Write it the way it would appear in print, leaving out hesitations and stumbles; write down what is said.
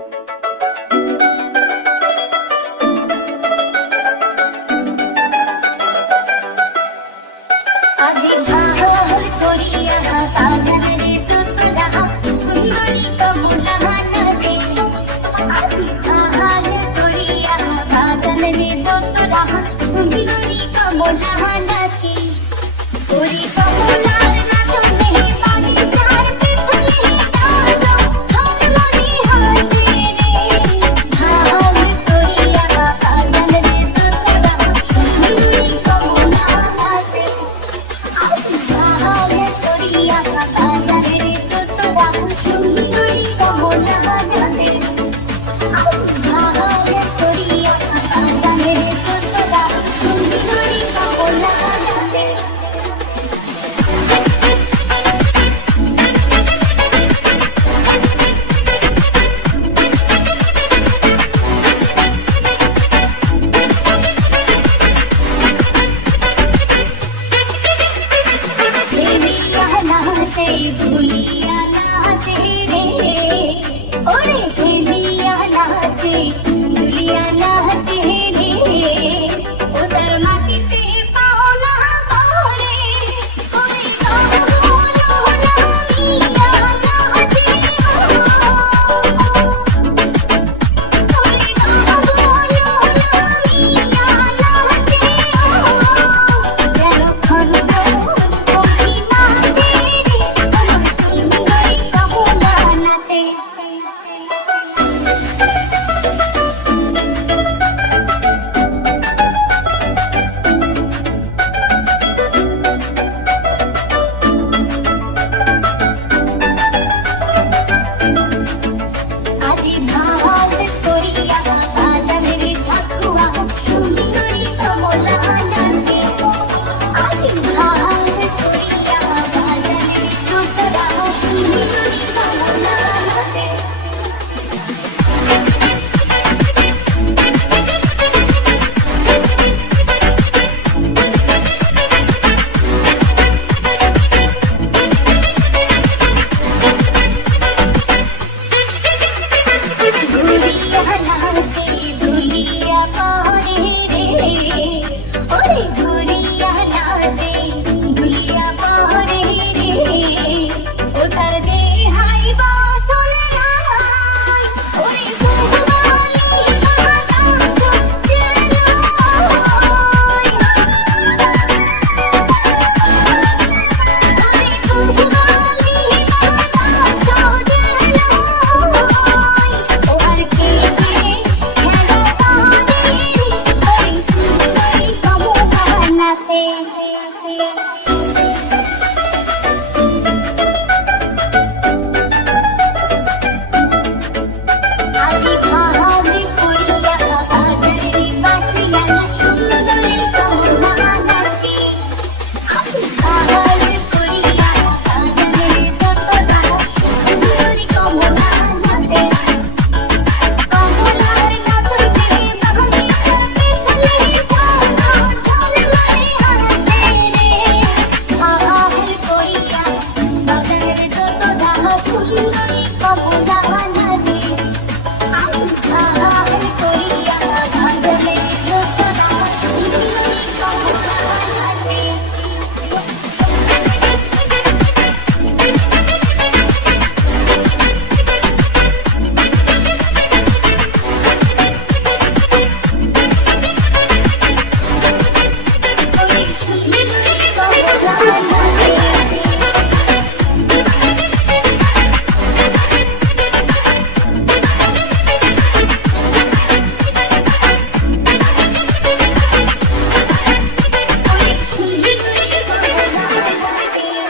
আজি ভাল করিয়া বাজারে দুতরা সুন্দরী কমলা নাচে। আজি ভাল করিয়া বাজারে দুতরা সুন্দরী কমলা নাচে। ওরে কমলার নাচন দেহে পাগি চার পেছনে চলো ধনমণি হাসে রে। ভাল করিয়া বাজারে দুতরা সুন্দরী কমলা নাচে। ভাল করিয়া বাজারে দুতরা সুন্দরী কমলা নাচে। ভাল করিয়া বাজারে দুতরা সুন্দরী কমলা নাচে। হেলিয়া নাচে দুলিয়া নাচে রে। ওরে হেলিয়া নাচে দুলিয়া নাচে রে। ওদের মাটিতে পাও না পড়ে। ওরে গহনা মিয়া নাচে ওরে গহনা মিয়া নাচে যেন খঞ্জর কবি নাচে রে। আমার সুন্দরী কমলা নাচে। আজি ভাল করিয়া বাজারের ঠাকুয়া সুন্দরী কমলা নাচে। আজি ভাল করিয়া বাজারের দুতরা সুন্দরী কমলা নাচে। দুলিয়া নাচে দুলিয়া পড়ে রে। ওরে দুলিয়া নাচে দুলিয়া পড়ে রে। ও তার দেহাই বাসন নাই। ওরে বহুবালি বাতাস যেন ওরে বহুবালি বাতাস যেন ও আর কেসে খেলা পারে। ওরে সুন্দরী কমলা নাচে। আজি ভাল করিয়া বাজারে বাসিয়া সুন্দরী কমলা নাচে। আজি ভাল করিয়া বাজারে দুতরা সুন্দরী কমলা নাচে। কমলার নাচন দেহে পাগি চার পেছনে চলো ধনমণি হাসে রে। ভাল করিয়া বাজারে দুতরা সুন্দরী কমলা নাচে। আজি ভাল করিয়া বাজারে দুতরা সুন্দরী কমলা নাচে। ওরে সুন্দরী কমলা নাচে। ওরে সুন্দরী কমলা নাচে।